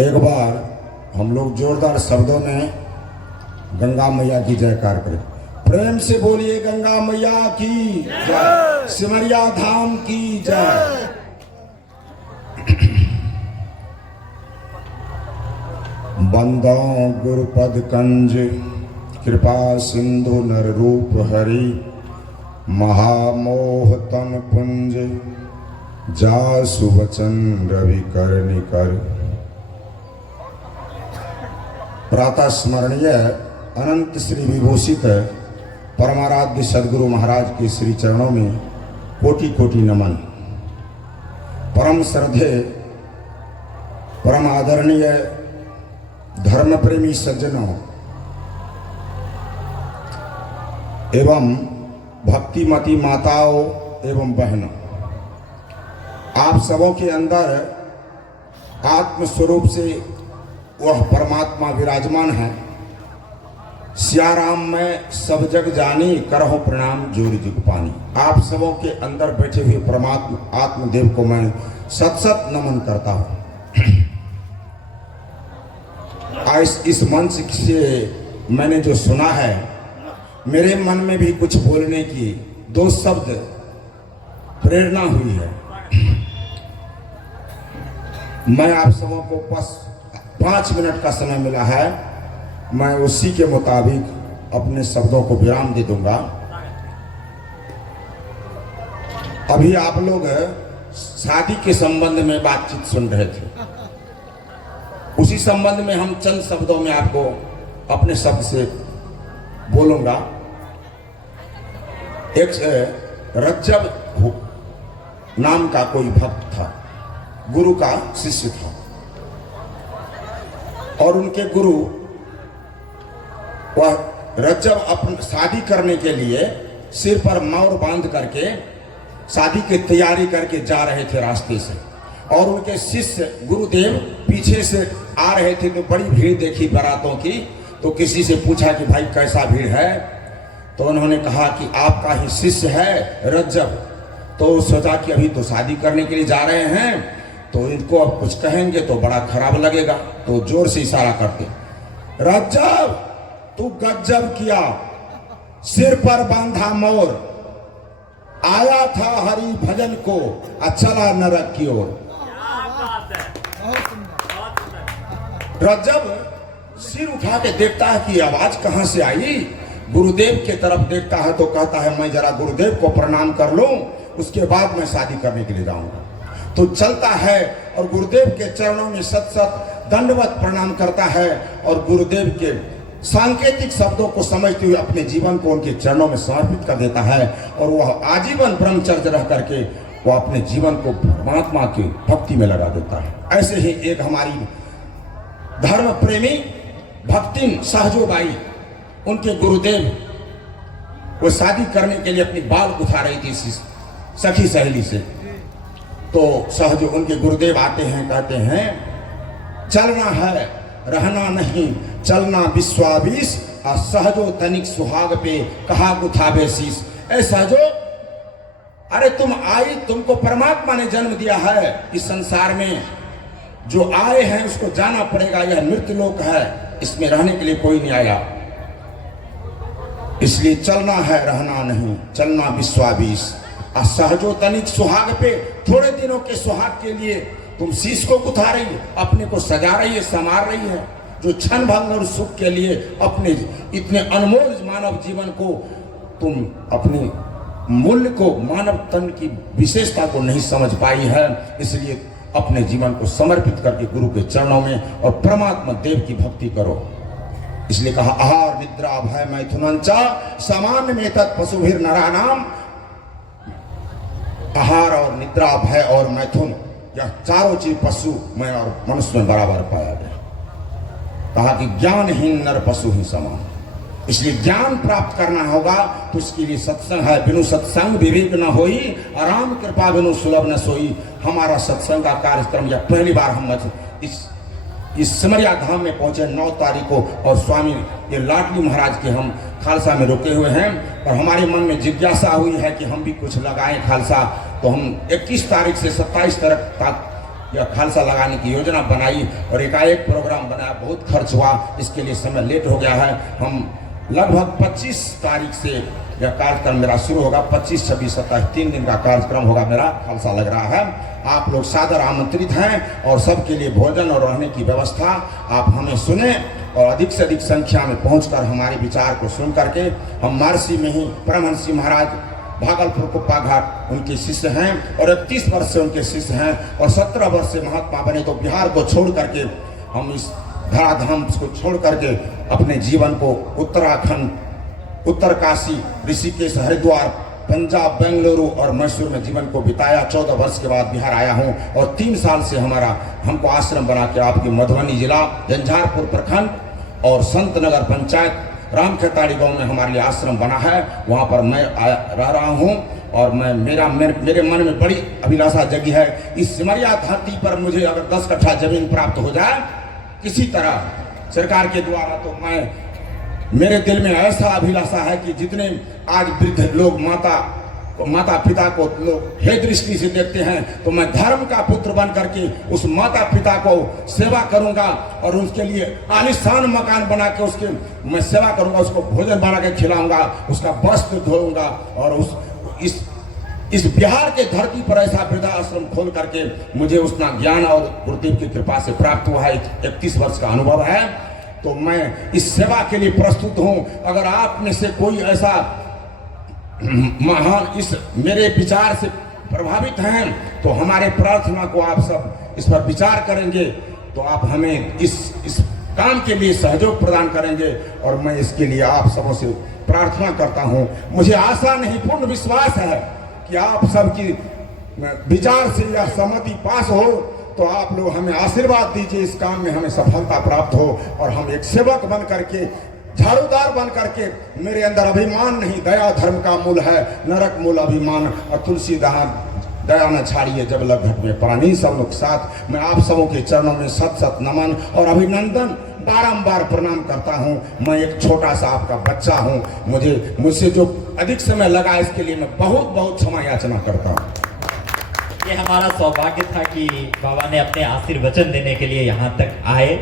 एक बार हम लोग जोरदार शब्दों में गंगा मैया की जयकार करें। प्रेम से बोलिए गंगा मैया की जय, सिमरिया धाम की जय। बंदो गुरुपद कंज कृपा सिंधु नर रूप हरि, महामोह तन पुंज जासु वचन रवि कर निकर। प्रातः स्मरणीय अनंत श्री विभूषित परमाराध्य सदगुरु महाराज के श्री चरणों में कोटि कोटि नमन। परम श्रद्धे परम आदरणीय धर्म प्रेमी सज्जनों एवं भक्तिमती माताओं एवं बहनों, आप सबों के अंदर आत्म स्वरूप से वह परमात्मा विराजमान है। सियाराम में सब जग जानी, करहो प्रणाम जोर जुग पानी। आप सबों के अंदर बैठे हुए परमात्मा आत्मदेव को मैं सत सत नमन करता हूँ। आज इस मंच से मैंने जो सुना है, मेरे मन में भी कुछ बोलने की दो शब्द प्रेरणा हुई है। मैं आप सबों को बस 5 मिनट का समय मिला है, मैं उसी के मुताबिक अपने शब्दों को विराम दे दूंगा। अभी आप लोग शादी के संबंध में बातचीत सुन रहे थे, उसी संबंध में हम चंद शब्दों में आपको अपने शब्द से बोलूंगा। एक रज्जब नाम का कोई भक्त था, गुरु का शिष्य था, और उनके गुरु वह रज्जब अपन शादी करने के लिए सिर पर मौर बांध करके शादी की तैयारी करके जा रहे थे रास्ते से, और उनके शिष्य गुरुदेव पीछे से आ रहे थे। तो बड़ी भीड़ देखी बारातों की, तो किसी से पूछा कि भाई कैसा भीड़ है, तो उन्होंने कहा कि आपका ही शिष्य है रज्जब। तो सोचा कि अभी तो शादी करने के लिए जा रहे हैं, तो इनको अब कुछ कहेंगे तो बड़ा खराब लगेगा, तो जोर से इशारा करते, रज्जब तू गज्जब किया, सिर पर बांधा मोर, आया था हरि भजन को, चला नरक की ओर। रज्जब सिर उठा के देखता है कि आवाज कहां से आई। गुरुदेव के तरफ देखता है तो कहता है मैं जरा गुरुदेव को प्रणाम कर लूं, उसके बाद मैं शादी करने के लिए जाऊंगा। तो चलता है और गुरुदेव के चरणों में सत सत दंडवत प्रणाम करता है, और गुरुदेव के सांकेतिक शब्दों को समझते हुए अपने जीवन को उनके चरणों में समर्पित कर देता है, और वह आजीवन ब्रह्मचर्य रह करके वह अपने जीवन को परमात्मा की भक्ति में लगा देता है। ऐसे ही एक हमारी धर्म प्रेमी भक्तिन सहजोबाई, उनके गुरुदेव वो शादी करने के लिए अपनी बाल उठा रही थी सखी सहेली से। तो सहजो उनके गुरुदेव आते हैं, कहते हैं चलना है रहना नहीं, चलना विश्वाबीस, और सहजो तनिक सुहाग पे कहा गुथाबे शीस। ए सहजो, अरे तुम आई, तुमको परमात्मा ने जन्म दिया है इस संसार में, जो आए हैं उसको जाना पड़ेगा, यह मृत्यु लोक है, इसमें रहने के लिए कोई नहीं आया, इसलिए चलना है रहना नहीं, चलना विश्वाबीस। और सहजो तनिक सुहाग पे, थोड़े दिनों के सुहाग के लिए तुम शीश को गुथा रही है, अपने को सजा रही है, संवार रही है, जो क्षण भंग और सुख के लिए अपने इतने अनमोल मानव जीवन को तुम अपनी मूल्य को, मानव तन की विशेषता को नहीं समझ पाई है, इसलिए अपने जीवन को समर्पित करके गुरु के चरणों में और परमात्मा देव की भक्ति करो। इसलिए कहा आहार निद्रा भय मैथुनंचा सामान्य में तत् पशुभिर नरानाम। आहार और निद्रा भय और मैथुन, यह चारों चीज पशु में और मनुष्य में बराबर पाया गया। कहा कि ज्ञानहीन नर पशु ही समान, इसलिए ज्ञान प्राप्त करना होगा तो उसके लिए सत्संग है। बिनु सत्संग विवेक न होई, आराम कृपा बिनु सुलभ न सोई। हमारा सत्संग का कार्यक्रम यह पहली बार हम इस सिमरिया धाम में पहुंचे 9 तारीख को, और स्वामी ये लाडली महाराज के हम खालसा में रुके हुए हैं, और हमारे मन में जिज्ञासा हुई है कि हम भी कुछ लगाएं खालसा। तो हम 21 तारीख से 27 तारीख तक यह खालसा लगाने की योजना बनाई और एकाएक प्रोग्राम बनाया, बहुत खर्च हुआ, इसके लिए समय लेट हो गया है। हम लगभग 25 तारीख से यह कार्यक्रम मेरा शुरू होगा, 25, 26, 27 3 दिन का कार्यक्रम होगा मेरा, खालसा लग रहा है। आप लोग सादर आमंत्रित हैं और सबके लिए भोजन और रहने की व्यवस्था, आप हमें सुने और अधिक से अधिक संख्या में पहुंचकर हमारे विचार को सुन करके, हम मार्सी में ही परमहंस जी महाराज भागलपुर कुप्पा घाट उनके शिष्य हैं और 31 वर्ष से उनके शिष्य हैं और 17 वर्ष से महात्मा बने, तो बिहार को छोड़ करके हम इस धराधाम को छोड़ करके अपने जीवन को उत्तराखंड, उत्तरकाशी, ऋषिकेश, हरिद्वार, पंजाब, बेंगलुरु और मैसूर में जीवन को बिताया। 14 वर्ष के बाद बिहार आया हूं और 3 साल से हमको आश्रम बना के आपके मधुबनी जिला झंझारपुर प्रखंड और संत नगर पंचायत रामखेताड़ी गांव में हमारे लिए आश्रम बना है। वहां पर मैं रह रहा हूं और मेरे मन में बड़ी अभिलाषा जगी है, इस सिमरिया धरती पर मुझे अगर 10 कट्ठा जमीन प्राप्त हो जाए किसी तरह सरकार के द्वारा, तो मेरे दिल में ऐसा अभिलाषा है कि जितने आज वृद्ध लोग माता पिता को लोग हे दृष्टि से देखते हैं, तो मैं धर्म का पुत्र बन करके उस माता पिता को सेवा करूंगा और उसके लिए आलिशान मकान बना के उसके मैं सेवा करूंगा, उसको भोजन बना के खिलाऊंगा, उसका वस्त्र धोऊंगा और इस बिहार के धरती पर ऐसा वृद्धाश्रम खोल करके मुझे उतना ज्ञान और गुरुदेव की कृपा से प्राप्त हुआ है। 31 वर्ष का अनुभव है, तो मैं इस सेवा के लिए प्रस्तुत हूं। अगर आप में से कोई ऐसा महान इस मेरे विचार से प्रभावित हैं, तो हमारे प्रार्थना को आप सब इस पर विचार करेंगे, तो आप हमें इस काम के लिए सहयोग प्रदान करेंगे और मैं इसके लिए आप सबों से प्रार्थना करता हूं। मुझे आशा नहीं, पूर्ण विश्वास है कि आप सबकी विचार से यह सहमति पास हो, तो आप लोग हमें आशीर्वाद दीजिए, इस काम में हमें सफलता प्राप्त हो और हम एक सेवक बन करके, झाड़ूदार बन करके, मेरे अंदर अभिमान नहीं, दया धर्म का मूल है, नरक मूल अभिमान और तुलसी दया न छाड़िए जब लग घट में पानी। सब लोग साथ मैं आप सबों के चरणों में सत नमन और अभिनंदन बारंबार प्रणाम करता हूं। मैं एक छोटा सा आपका बच्चा हूं, मुझसे जो अधिक समय लगा इसके लिए मैं बहुत बहुत क्षमा याचना करता हूं। ये हमारा सौभाग्य था कि बाबा ने अपने आशीर्वचन देने के लिए यहाँ तक आए।